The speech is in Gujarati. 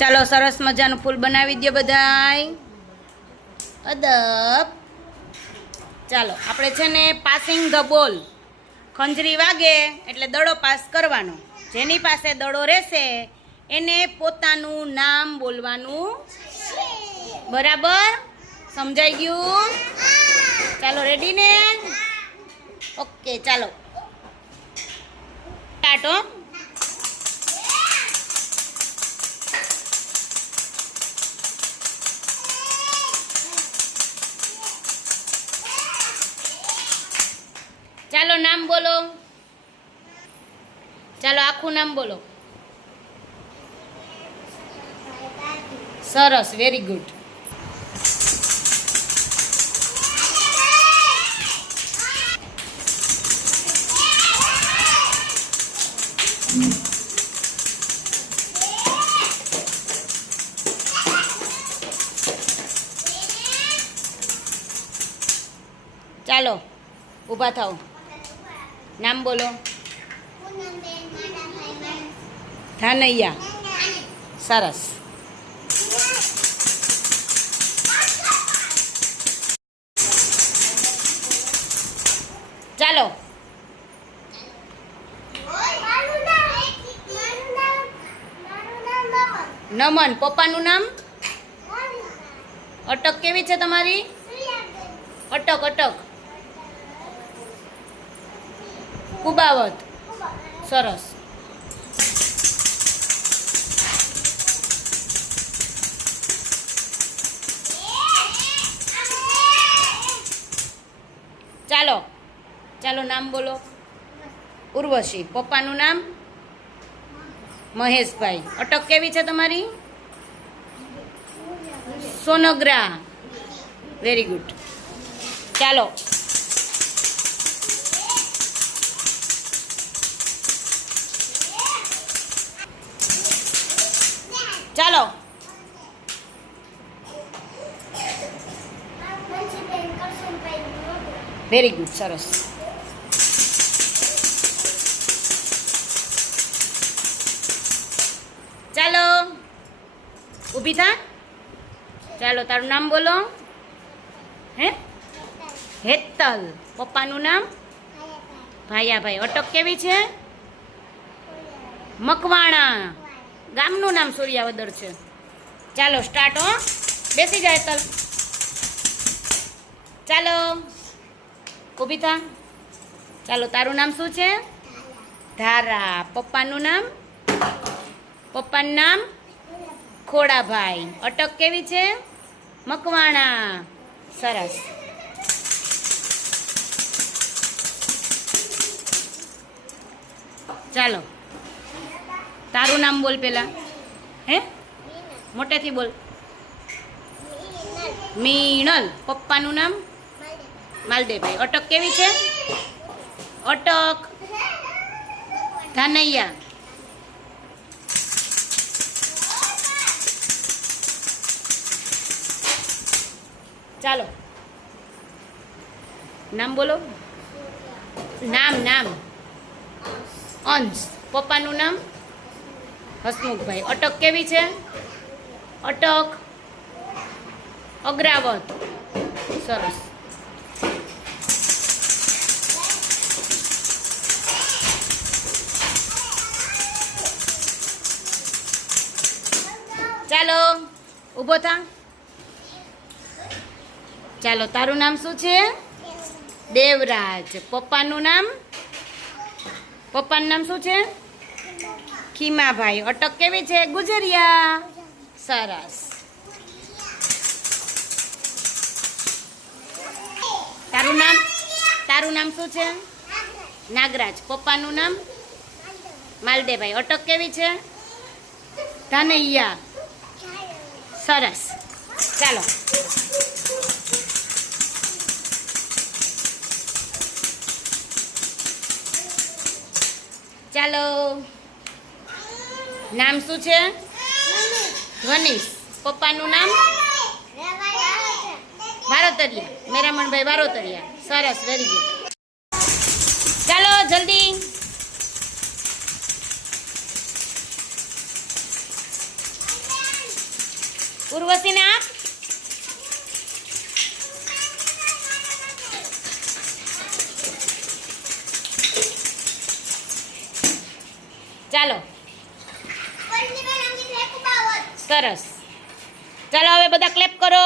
ચાલો સરસ મજાનું ફૂલ બનાવી દો બધાય. અદબ. ચાલો, આપણે છે ને પાસિંગ ધ બોલ ખંજરી વાગે, એટલે દડો પાસ કરવાનો. જેની પાસે દડો રહેશે, એને પોતાનું નામ બોલવાનું બરાબર? સમજાઈ ગયું? ચાલો રેડી ને? ઓકે, ચાલો. સ્ટાર્ટ ચાલો નામ બોલો. ચાલો આખું નામ બોલો. સરસ વેરી ગુડ ચાલો ઊભા થાઓ. નામ બોલો. ધાનૈયા. સરસ. ચાલો. નમન પપ્પાનું નામ? અટક કેવી છે તમારી? અટક અટક. કુબાવત. સરસ. ચાલો ચાલો નામ બોલો. ઉર્વશી. પપ્પાનું નામ? મહેશભાઈ. અટક કેવી છે તમારી? સોનગ્રા. વેરી ગુડ ચાલો વેરી ગુડ સરસ ચાલો, ઊભી થા. ચાલો, તારું નામ બોલો. હે? હેતલ. પપ્પાનું નામ? ભાયાભાઈ. અટક કેવી છે? મકવાણા. ગામનું નામ સૂર્યાવદર છે. ચાલો સ્ટાર્ટ હો. બેસી જાય હેતલ. ચાલો. ઊભી ચાલો, તારું નામ શું છે? ધારા. પપ્પાનું નામ? પપ્પાનું નામ? ખોડાભાઈ. અટક કેવી છે? મકવાણા. સરસ. ચાલો. તારું નામ બોલ પેલા. હે? મોટેથી બોલ. મીણલ પપ્પાનું નામ? માલદેવભાઈ અટક કેવી છે? અટક. ધાનૈયા. ચાલો. નામ બોલો. નામ નામ. અંશ. પપ્પાનું નામ? હસમુખભાઈ. અટક કેવી છે? અટક. અગ્રાવત. સરસ ચાલો ઊભો થા ચાલો, તારું નામ શું છે? દેવરાજ. પપ્પાનું નામ? પપ્પાનું નામ શું છે? ખીમાભાઈ. અટક કેવી છે? ગુજરિયા. સરસ. તારું નામ? તારું નામ શું છે? નાગરાજ. પપ્પાનું નામ? માલદેભાઈ અટક કેવી છે? ધાનૈયા. સરસ. ચાલો. ચાલો. નામ શું છે? ધ્વનિશ. પપ્પાનું નામ? વારોતરિયા. મેરામણભાઈ વારોતરિયા. સરસ વેરી ગુડ ચાલો, જલ્દી. ઉર્વશીને આપ. ચાલો. સરસ. ચાલો હવે બધા ક્લેપ કરો.